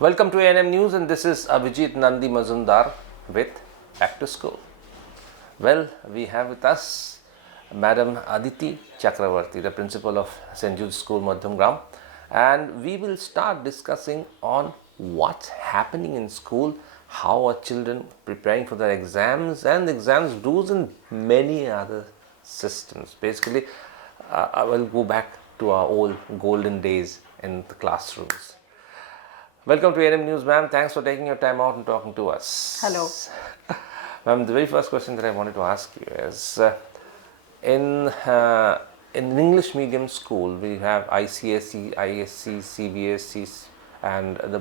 Welcome to A&M News, and this is Avijit Nandi Majumdar with Back to School. Well, we have with us Madam Aditi Chakraborty, the principal of St. Jude School, Madhyamgram, and we will start discussing on what's happening in school, how are children preparing for their exams and exams do's and many other systems. Basically, I will go back to our old golden days in the classrooms. Welcome to A&M News, ma'am. Thanks for taking your time out and talking to us. Hello. Ma'am, the very first question that I wanted to ask you is, in an English medium school, we have ICSE, ISC, CBSE and the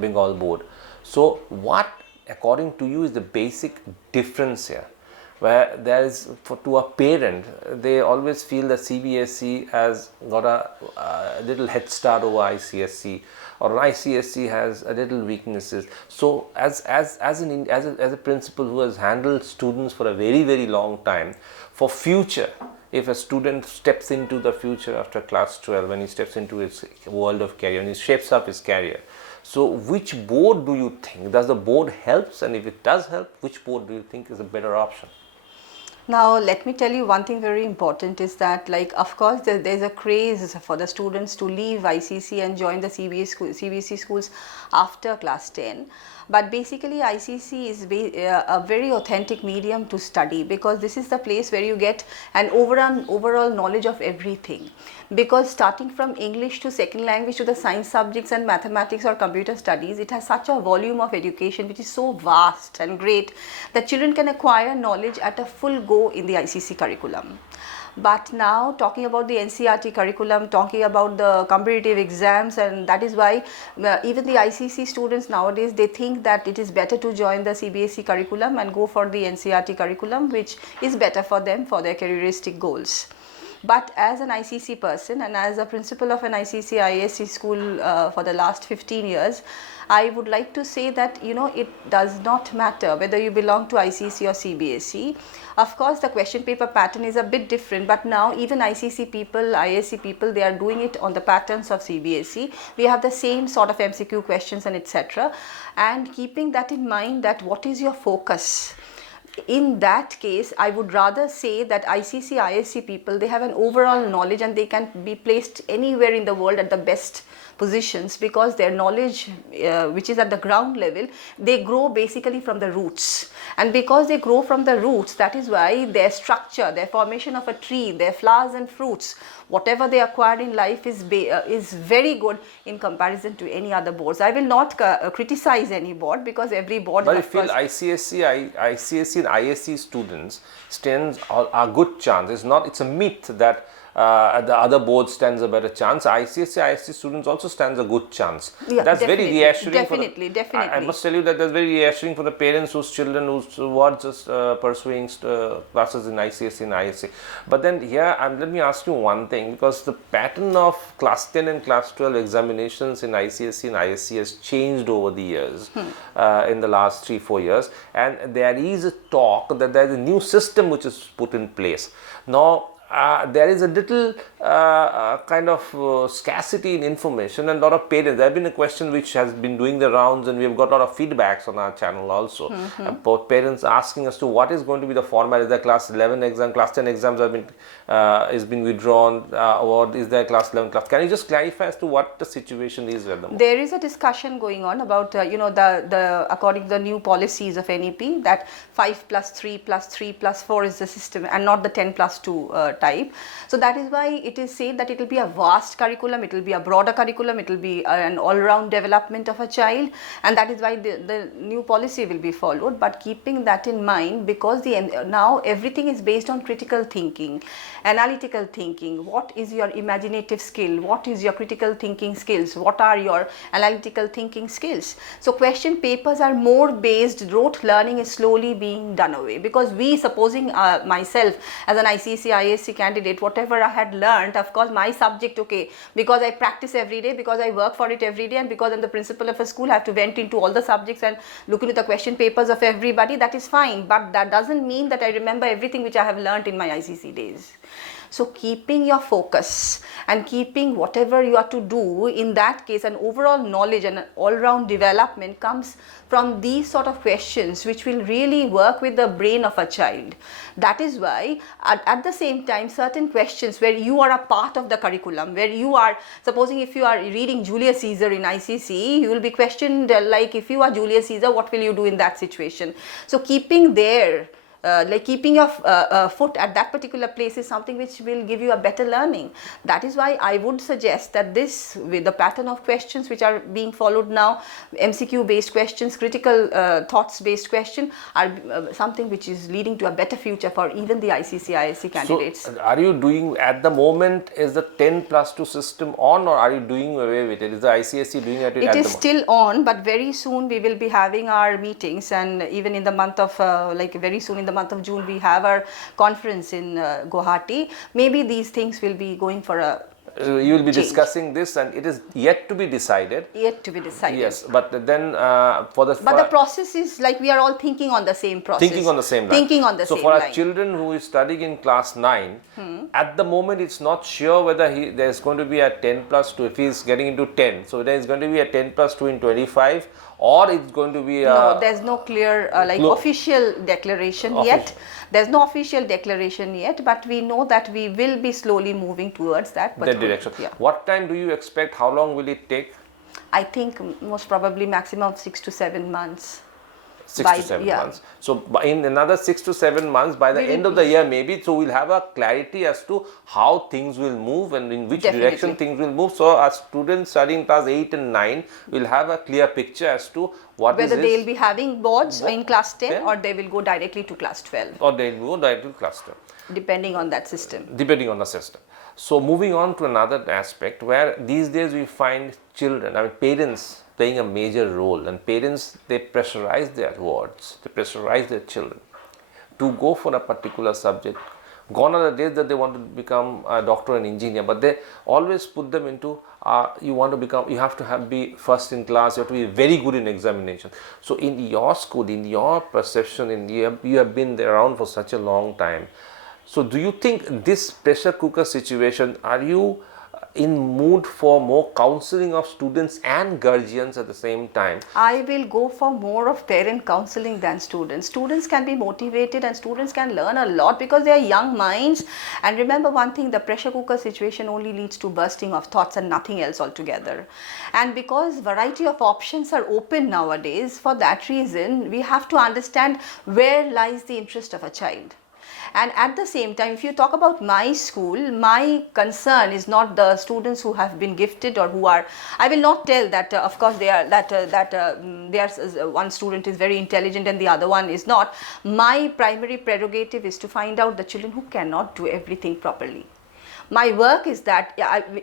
Bengal board. So what, according to you, is the basic difference here? Where there is, to a parent, they always feel that CBSE has got a little head start over ICSE, or ICSE has a little weaknesses. So as a principal who has handled students for a very long time, for future, if a student steps into the future after class 12, when he steps into his world of career and he shapes up his career, so which board do you think, does the board helps, and if it does help, which board do you think is a better option? Now, let me tell you one thing very important is that, like, of course, there's a craze for the students to leave ICC and join the CBSE schools after class 10. But basically, ICC is a very authentic medium to study, because this is the place where you get an overall knowledge of everything. Because starting from English to second language to the science subjects and mathematics or computer studies, it has such a volume of education which is so vast and great that children can acquire knowledge at a full go in the ICC curriculum. But now, talking about the NCERT curriculum, talking about the competitive exams, and that is why even the ICC students nowadays, they think that it is better to join the CBSE curriculum and go for the NCERT curriculum, which is better for them for their careeristic goals. But as an ICC person and as a principal of an ICC ISC school for the last 15 years, I would like to say that, you know, it does not matter whether you belong to ICC or CBSE. Of course, the question paper pattern is a bit different, but now even ICC people, ISC people, they are doing it on the patterns of CBSE. We have the same sort of MCQ questions and etc. And keeping that in mind, that what is your focus? In that case, I would rather say that ICC, ISC people, they have an overall knowledge and they can be placed anywhere in the world at the best positions, because their knowledge, which is at the ground level, they grow basically from the roots. And because they grow from the roots, that is why their structure, their formation of a tree, their flowers and fruits, whatever they acquire in life is very good in comparison to any other boards. I will not criticize any board, because every board. But I feel ICSE and ISC students stands a good chance. It's a myth that the other board stands a better chance. ICSE, ISC students also stands a good chance. Yeah, that's very reassuring. Definitely. I must tell you that that's very reassuring for the parents whose children who are just pursuing classes in ICSE and ISC. But then here, let me ask you one thing, because the pattern of class 10 and class 12 examinations in ICSE and ISC has changed over the years, in the last 3-4 years, and there is a talk that there is a new system which is put in place. Now, there is a little kind of scarcity in information, and a lot of parents, there have been a question which has been doing the rounds, and we have got a lot of feedbacks on our channel also about parents asking us to what is going to be the format. Is there class 11 exam, class 10 exams have been is being withdrawn, or is there class 11 class? Can you just clarify as to what the situation is at the moment? There is a discussion going on about the according to the new policies of NEP, that 5 plus 3 plus 3 plus 4 is the system and not the 10 plus 2 type. So that is why it is said that it will be a vast curriculum, it will be a broader curriculum, it will be an all-round development of a child, and that is why the new policy will be followed. But keeping that in mind, because now everything is based on critical thinking, analytical thinking. What is your imaginative skill? What is your critical thinking skills? What are your analytical thinking skills? So question papers are more based, rote learning is slowly being done away, because we, supposing myself as an ICC, ISC ISC candidate, whatever I had learned, of course, my subject, okay, because I practice every day, because I work for it every day, and because I'm the principal of a school, I have to went into all the subjects and look into the question papers of everybody, that is fine. But that doesn't mean that I remember everything which I have learned in my ICC days. So keeping your focus and keeping whatever you are to do, in that case an overall knowledge and an all-round development comes from these sort of questions which will really work with the brain of a child. That is why at the same time certain questions where you are a part of the curriculum, where you are, supposing if you are reading Julius Caesar in ICC, you will be questioned like, if you are Julius Caesar, what will you do in that situation? So keeping there keeping your foot at that particular place is something which will give you a better learning. That is why I would suggest that this, with the pattern of questions which are being followed now, MCQ based questions, critical thoughts based question, are something which is leading to a better future for even the ICC ISC candidates. So are you doing, at the moment, is the 10+2 system on, or are you doing away with it? Is the ICSE doing it? It is still on, but very soon we will be having our meetings, and even in the month of very soon in the month of June we have our conference in Guwahati. Maybe these things will be going for a you will be change. discussing this, and it is yet to be decided. Yet to be decided. Yes, but then but the process is like we are all thinking on the same process. Thinking on the same line. Thinking on the so same for line. our children who is studying in class 9, at the moment it's not sure whether there is going to be a 10+2 if he is getting into 10. So there is going to be a 10+2 in 25, or it's going to be a... No, there's no clear official declaration yet. There's no official declaration yet, but we know that we will be slowly moving towards that direction. Yeah. What time do you expect? How long will it take? I think most probably maximum 6 to 7 months. 6 to 7 months. So in another 6 to 7 months, by the end of the year maybe, so we'll have a clarity as to how things will move and in which direction things will move. So our students studying class 8 and 9 will have a clear picture as to whether they will be having boards in class 10 or they will go directly to class 12. Or they will go directly to class 12. Depending on that system. Depending on the system. So moving on to another aspect where these days we find children, parents playing a major role, and parents, they pressurize their wards, they pressurize their children to go for a particular subject. Gone are the days that they want to become a doctor and engineer, but they always put them into you have to be first in class, you have to be very good in examination. So in your school, in your perception, you have been there around for such a long time. So do you think this pressure cooker situation, are you in mood for more counseling of students and guardians at the same time? I will go for more of parent counseling than students. Students can be motivated and students can learn a lot because they are young minds. And remember one thing, the pressure cooker situation only leads to bursting of thoughts and nothing else altogether. And because variety of options are open nowadays, for that reason we have to understand where lies the interest of a child. And at the same time, if you talk about my school, my concern is not the students who have been gifted or who are, I will not tell that of course they are, one student is very intelligent and the other one is not. My primary prerogative is to find out the children who cannot do everything properly. My work is that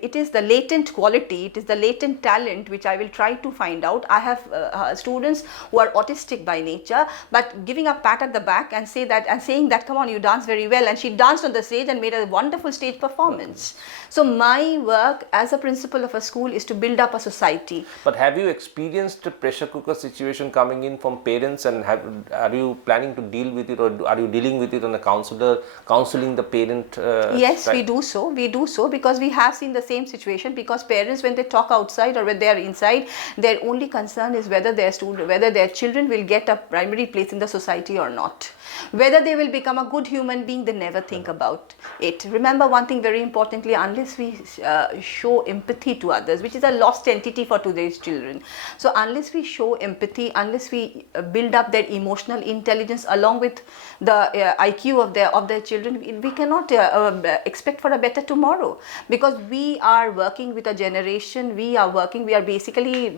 it is the latent quality, it is the latent talent which I will try to find out. I have students who are autistic by nature, but giving a pat at the back and saying that come on, you dance very well, and she danced on the stage and made a wonderful stage performance. So my work as a principal of a school is to build up a society. But have you experienced a pressure cooker situation coming in from parents, and are you planning to deal with it, or are you dealing with it on a counseling the parent? Yes, we do so. We do so because we have seen the same situation, because parents, when they talk outside or when they are inside, their only concern is whether their children will get a primary place in the society or not. Whether they will become a good human being, they never think about it. Remember one thing very importantly, unless we show empathy to others, which is a lost entity for today's children. So unless we show empathy, unless we build up their emotional intelligence along with the IQ of their children, we cannot expect for a better tomorrow, because we are working with a generation, we are basically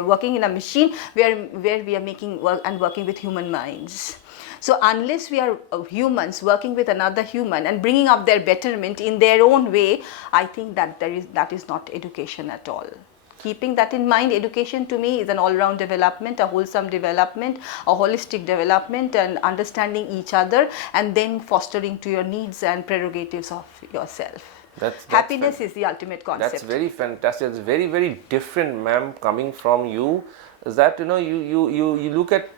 working in a machine where we are making work and working with human minds. So unless we are humans working with another human and bringing up their betterment in their own way, I think that that is not education at all. Keeping that in mind, education to me is an all-round development, a wholesome development, a holistic development, and understanding each other, and then fostering to your needs and prerogatives of yourself. Happiness is the ultimate concept. That's very fantastic. It's very, very different, ma'am, coming from you. Is that, you know, you look at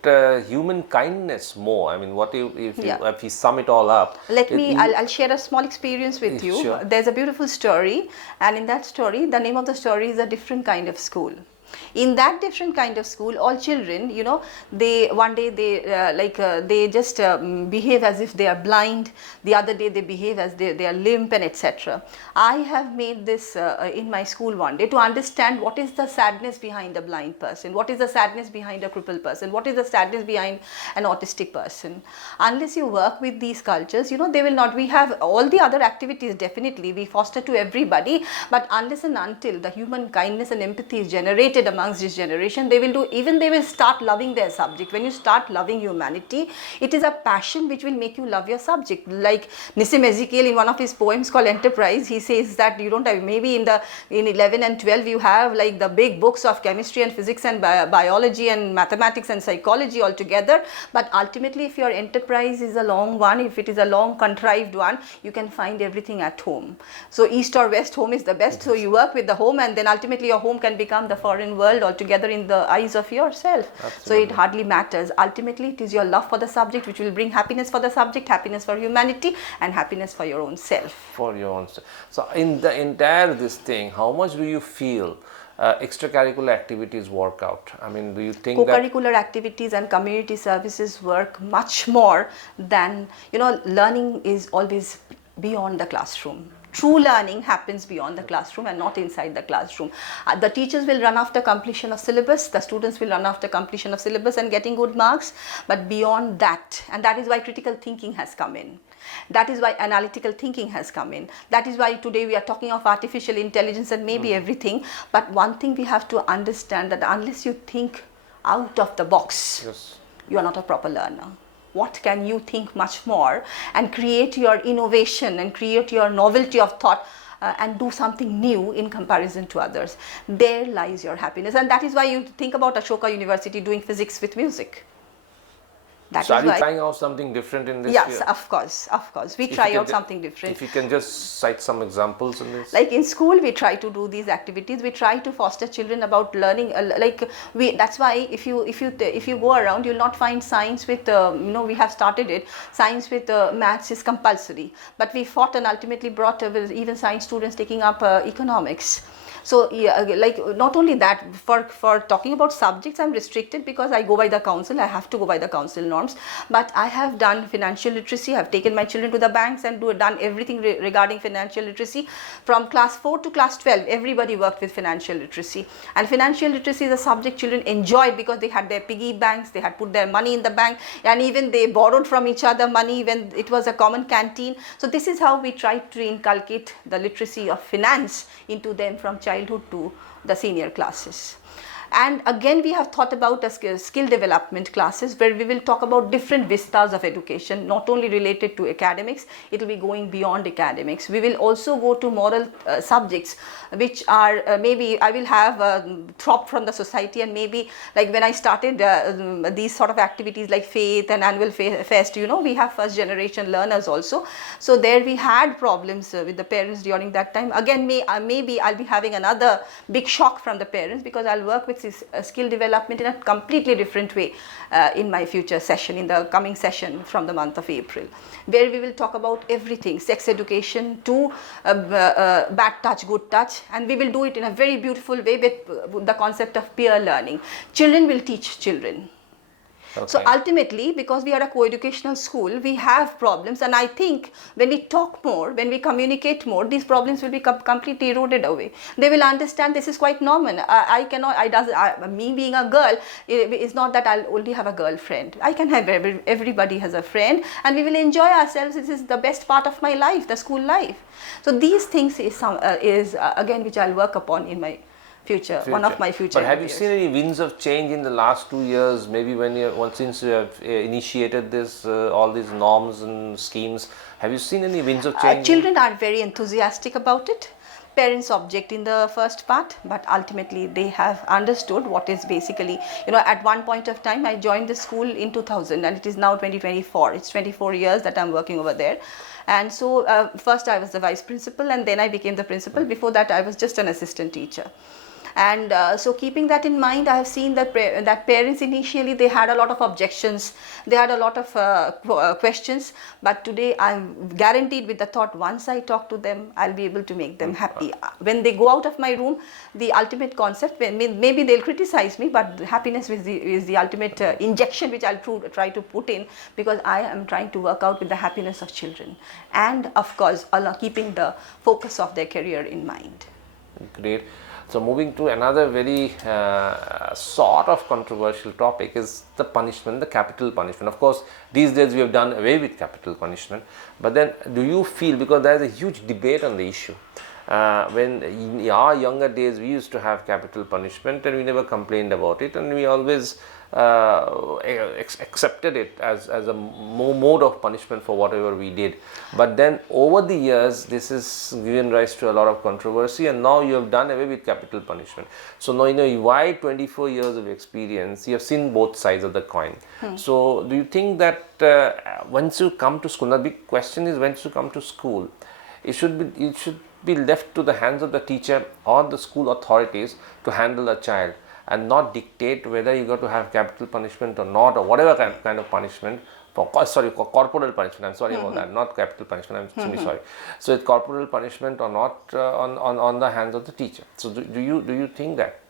human kindness more. I mean, if you sum it all up. I'll share a small experience with you. Sure. There's a beautiful story, and in that story, the name of the story is A Different Kind of School. In that different kind of school, all children, you know, they just behave as if they are blind. The other day they behave as they are limp and etc. I have made this in my school one day to understand what is the sadness behind a blind person, what is the sadness behind a crippled person, what is the sadness behind an autistic person. Unless you work with these cultures, you know, they will not. We have all the other activities, definitely we foster to everybody, but unless and until the human kindness and empathy is generated amongst this generation, they will start loving their subject. When you start loving humanity, it is a passion which will make you love your subject. Like Nissim Ezekiel, in one of his poems called Enterprise, he says that you don't have, maybe in 11 and 12 you have like the big books of chemistry and physics and biology and mathematics and psychology all together, but ultimately if your enterprise is a long one, if it is a long contrived one, you can find everything at home. So east or west, home is the best. So you work with the home, and then ultimately your home can become the foreign world altogether in the eyes of yourself. Absolutely. So it hardly matters. Ultimately it is your love for the subject which will bring happiness for the subject, happiness for humanity, and happiness for your own self. For your own self. So in the entire this thing, how much do you feel extracurricular activities work out? I mean, do you think co-curricular activities and community services work much more than, you know, learning is always beyond the classroom. True learning happens beyond the classroom and not inside the classroom. The teachers will run after completion of syllabus, the students will run after completion of syllabus and getting good marks, but beyond that, and that is why critical thinking has come in. That is why analytical thinking has come in. That is why today we are talking of artificial intelligence and maybe everything. But one thing we have to understand, that unless you think out of the box, yes, you are not a proper learner. What can you think much more and create your innovation and create your novelty of thought and do something new in comparison to others? There lies your happiness, and that is why you think about Ashoka University doing physics with music. So are you trying out something different in this? Yes, of course. We try out something different. If you can just cite some examples in this. Like in school, we try to do these activities. We try to foster children about learning. That's why if you go around, you'll not find science with we have started it. Science with maths is compulsory, but we fought and ultimately brought even science students taking up economics. So not only that, for talking about subjects, I'm restricted because I go by the council. I have to go by the council norms. But I have done financial literacy. I've taken my children to the banks and done everything regarding financial literacy. From class 4 to class 12, everybody worked with financial literacy. And financial literacy is a subject children enjoyed because they had their piggy banks, they had put their money in the bank, and even they borrowed from each other money when it was a common canteen. So this is how we try to inculcate the literacy of finance into them from childhood to the senior classes. And again, we have thought about skill development classes where we will talk about different vistas of education, not only related to academics, it will be going beyond academics. We will also go to moral subjects, which are maybe I will have thought from the society, and maybe like when I started these sort of activities like faith and annual fest, we have first generation learners also. So there we had problems with the parents during that time. Again, maybe I'll be having another big shock from the parents because I'll work with skill development in a completely different way in my future session, in the coming session from the month of April, where we will talk about everything, sex education to bad touch, good touch, and we will do it in a very beautiful way with the concept of peer learning. Children will teach children. Okay. So ultimately, because we are a co-educational school, we have problems, and I think when we talk more, when we communicate more, these problems will be completely eroded away. They will understand this is quite normal. Me being a girl, it's not that I'll only have a girlfriend. I can have everybody has a friend, and we will enjoy ourselves. This is the best part of my life, the school life. So these things is again which I'll work upon in my future, one of my future. But have you seen any winds of change in the last 2 years? Maybe since you have initiated this, all these norms and schemes, have you seen any winds of change? Children are very enthusiastic about it. parents object in the first part, but ultimately they have understood what is basically, at one point of time I joined the school in 2000 and it is now 2024. It's 24 years that I'm working over there. And so first I was the vice principal and then I became the principal. Before that I was just an assistant teacher. And so keeping that in mind, I have seen that parents initially, they had a lot of objections, they had a lot of questions, but today I'm guaranteed with the thought, once I talk to them, I'll be able to make them happy. When they go out of my room, the ultimate concept, maybe they'll criticize me, but happiness is the ultimate injection which I'll try to put in, because I am trying to work out with the happiness of children and of course keeping the focus of their career in mind. Great. So moving to another very sort of controversial topic is the punishment, the capital punishment. Of course, these days we have done away with capital punishment, but then do you feel, because there is a huge debate on the issue, when in our younger days we used to have capital punishment and we never complained about it, and we always accepted it as a mode of punishment for whatever we did. But then over the years this has given rise to a lot of controversy, and now you have done away with capital punishment. So now, why 24 years of experience, you have seen both sides of the coin. So do you think that once you come to school, now the big question is, once you come to school, it should be left to the hands of the teacher or the school authorities to handle a child, and not dictate whether you got to have capital punishment or not, or whatever kind of punishment, corporal punishment, I'm sorry about that, not capital punishment, I'm really sorry. So it's corporal punishment or not on the hands of the teacher. So do you think that?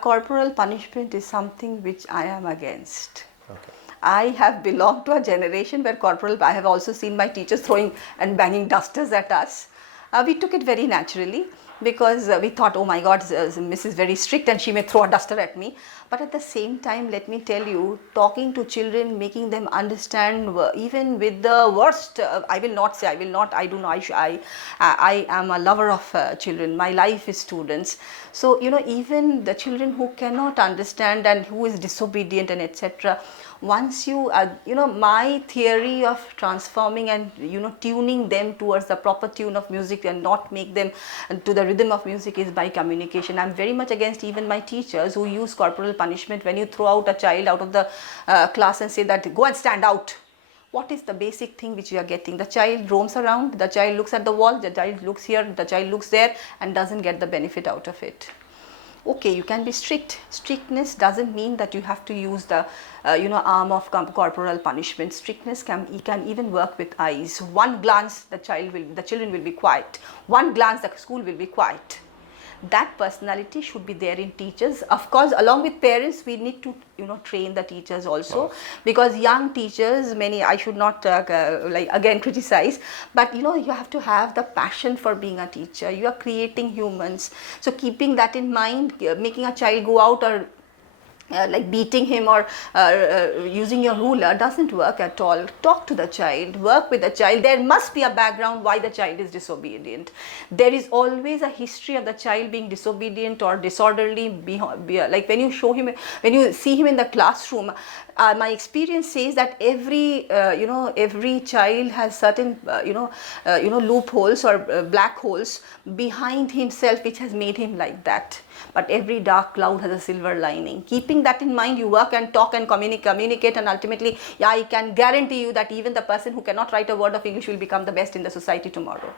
Corporal punishment is something which I am against. Okay. I have belonged to a generation where I have also seen my teachers throwing and banging dusters at us. We took it very naturally, because we thought, oh my God, Miss is very strict and she may throw a duster at me. But at the same time, let me tell you, talking to children, making them understand, even with the worst, I am a lover of children. My life is students. So, even the children who cannot understand and who is disobedient and etc., once you, my theory of transforming and, tuning them towards the proper tune of music and not make them to the rhythm of music is by communication. I'm very much against even my teachers who use corporal punishment. When you throw out a child out of the class and say that, go and stand out. What is the basic thing which you are getting? The child roams around, the child looks at the wall, the child looks here, the child looks there and doesn't get the benefit out of it. Okay, you can be strict. Strictness doesn't mean that you have to use the arm of corporal punishment. Strictness can even work with eyes. One glance, the children will be quiet. One glance, the school will be quiet. That personality should be there in teachers. Of course, along with parents, we need to train the teachers also, because young teachers, I should not again criticize, but you have to have the passion for being a teacher. You are creating humans. So keeping that in mind, making a child go out or like beating him or using your ruler doesn't work at all. Talk to the child, work with the child. There must be a background why the child is disobedient. There is always a history of the child being disobedient or disorderly. Like when you see him in the classroom, my experience says that every child has certain loopholes or black holes behind himself which has made him like that. But every dark cloud has a silver lining. Keeping that in mind, you work and talk and communicate, and ultimately, I can guarantee you that even the person who cannot write a word of English will become the best in the society tomorrow.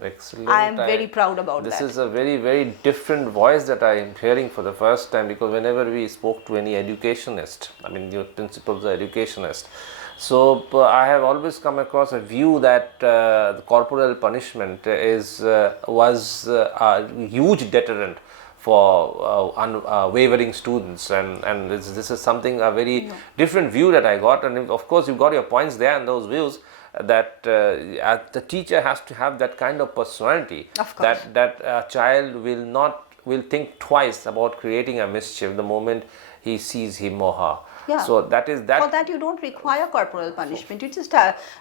Excellent. I am very proud about this that. This is a very, very different voice that I am hearing for the first time, because whenever we spoke to any educationist, your principals are educationist. So I have always come across a view that the corporal punishment was a huge deterrent for unwavering students, and this is something, a very different view that I got. And of course you got your points there and those views, that the teacher has to have that kind of personality, that a child will think twice about creating a mischief the moment he sees him or her. Yeah. So that is that. For that you don't require corporal punishment. You just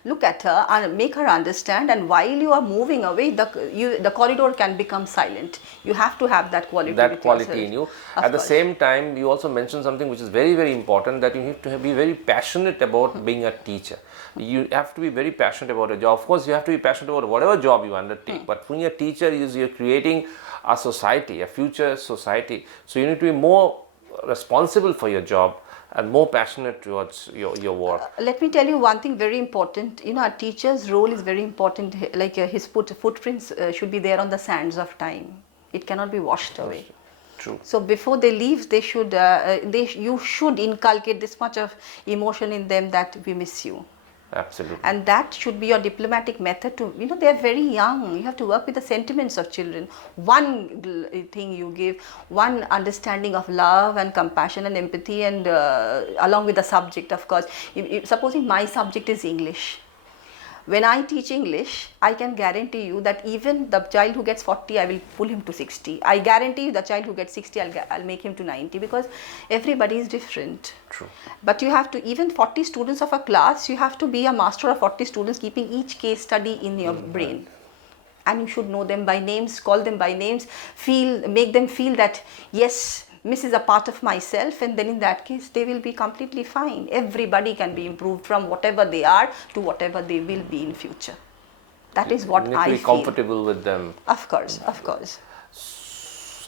look at her and make her understand, and while you are moving away, the corridor can become silent. You have to have that quality that with quality yourself. in you. Of At the course. same time, you also mentioned something which is very, very important, that you need to be very passionate about being a teacher. You have to be very passionate about a job. Of course, you have to be passionate about whatever job you undertake, but being a teacher is you're creating a society, a future society. So you need to be more responsible for your job and more passionate towards your work. Let me tell you one thing very important. You know, a teacher's role is very important. Like his footprints should be there on the sands of time. It cannot be washed away. True. So before they leave, they should you should inculcate this much of emotion in them that we miss you. Absolutely. And that should be your diplomatic method to, you know, they are very young. You have to work with the sentiments of children. One thing you give, one understanding of love and compassion and empathy, and along with the subject, of course. Supposing my subject is English. When I teach English, I can guarantee you that even the child who gets 40, I will pull him to 60. I guarantee you the child who gets 60, I'll make him to 90, because everybody is different. True. But you have to, even 40 students of a class, you have to be a master of 40 students, keeping each case study in your brain. And you should know them by names, call them by names, make them feel that, yes, Miss is a part of myself, and then in that case they will be completely fine. Everybody can be improved from whatever they are to whatever they will be in future. That is what You need I to be feel. comfortable with them. Of course, of course.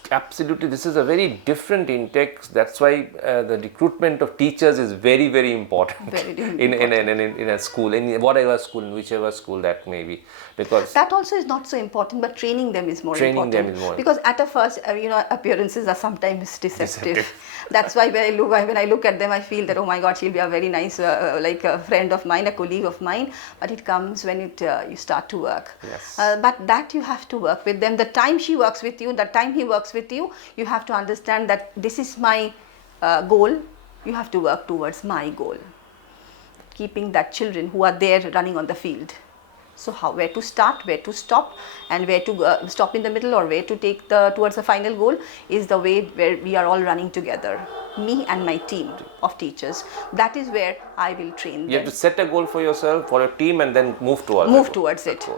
Absolutely, this is a very different intake. That's why the recruitment of teachers is very, very important. Very in a school, in whatever school, in whichever school that may be, because that also is not so important, but training them is more important. Training them is more because at a first, appearances are sometimes deceptive. That's why when I look at them, I feel that, oh my God, she'll be a very nice, like a friend of mine, a colleague of mine. But it comes when you start to work. Yes. But that you have to work with them. The time she works with you, the time he works with you, you have to understand that this is my goal. You have to work towards my goal. Keeping that children who are there running on the field. So where to start, where to stop, and where to stop in the middle, or where to take towards the final goal is the way where we are all running together. Me and my team of teachers. That is where I will train them. You have to set a goal for yourself, for a team, and then move towards it.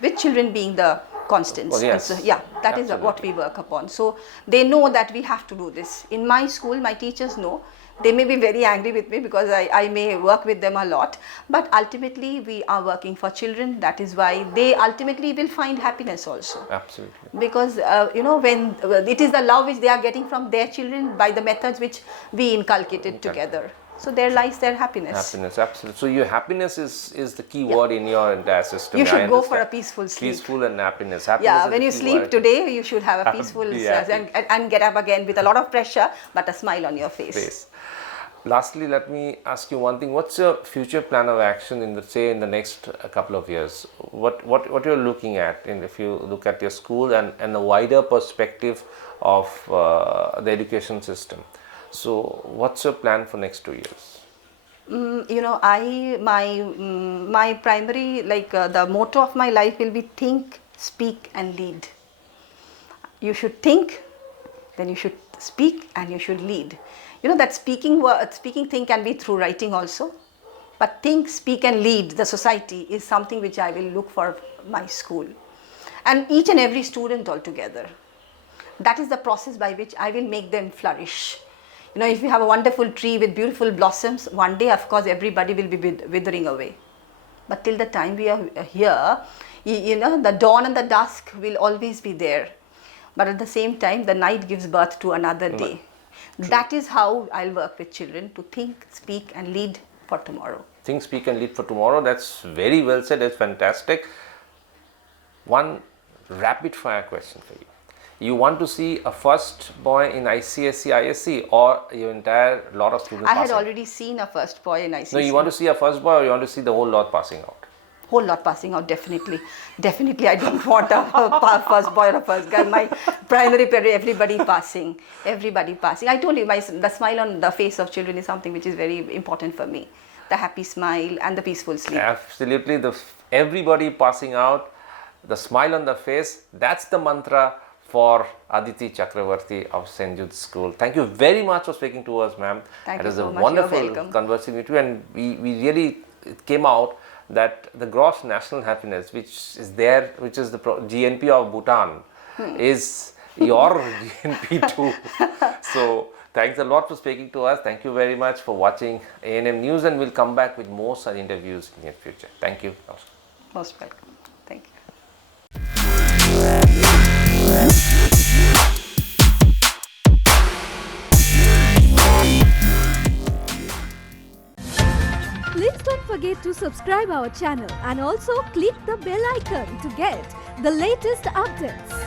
With children being the constants. Oh, yes. So, that is what we work upon. So they know that we have to do this. In my school, my teachers know. They may be very angry with me because I may work with them a lot, but ultimately we are working for children. That is why they ultimately will find happiness also. Absolutely. Because when it is the love which they are getting from their children by the methods which we inculcated together. So there lies their happiness. Happiness, absolutely. So your happiness is the key word in your entire system. You should go for a peaceful sleep. Peaceful and happiness. Happiness when you sleep today, you should have a peaceful and get up again with a lot of pressure, but a smile on your face. Lastly, let me ask you one thing. What's your future plan of action in the next couple of years? What you're looking at, if you look at your school and the wider perspective of the education system? So, what's your plan for next 2 years? My primary, the motto of my life will be think, speak, and lead. You should think, then you should speak, and you should lead. That speaking thing can be through writing also, but think, speak, and lead the society is something which I will look for my school and each and every student altogether. That is the process by which I will make them flourish. If you have a wonderful tree with beautiful blossoms, one day, of course, everybody will be withering away. But till the time we are here, the dawn and the dusk will always be there. But at the same time, the night gives birth to another day. True. That is how I'll work with children, to think, speak, and lead for tomorrow. Think, speak, and lead for tomorrow. That's very well said. That's fantastic. One rapid fire question for you. You want to see a first boy in ICSE, ISC, or your entire lot of students I had already seen a first boy in ICSE. No, you want to see a first boy, or you want to see the whole lot passing out? Whole lot passing out, definitely. Definitely, I don't want a first boy or a first guy. My primary period, everybody passing. I told you, the smile on the face of children is something which is very important for me. The happy smile and the peaceful sleep. Absolutely, everybody passing out, the smile on the face, that's the mantra for Aditi Chakraborty of St. Jude's School. Thank you very much for speaking to us, ma'am. Thank it you was so a much. wonderful You're welcome. conversing with you, and we really, it came out that the gross national happiness, which is there, which is the GNP of Bhutan, is your GNP too. So thanks a lot for speaking to us. Thank you very much for watching A&M News, and we'll come back with more such interviews in the near future. Thank you. Most welcome. Thank you. Please don't forget to subscribe our channel and also click the bell icon to get the latest updates.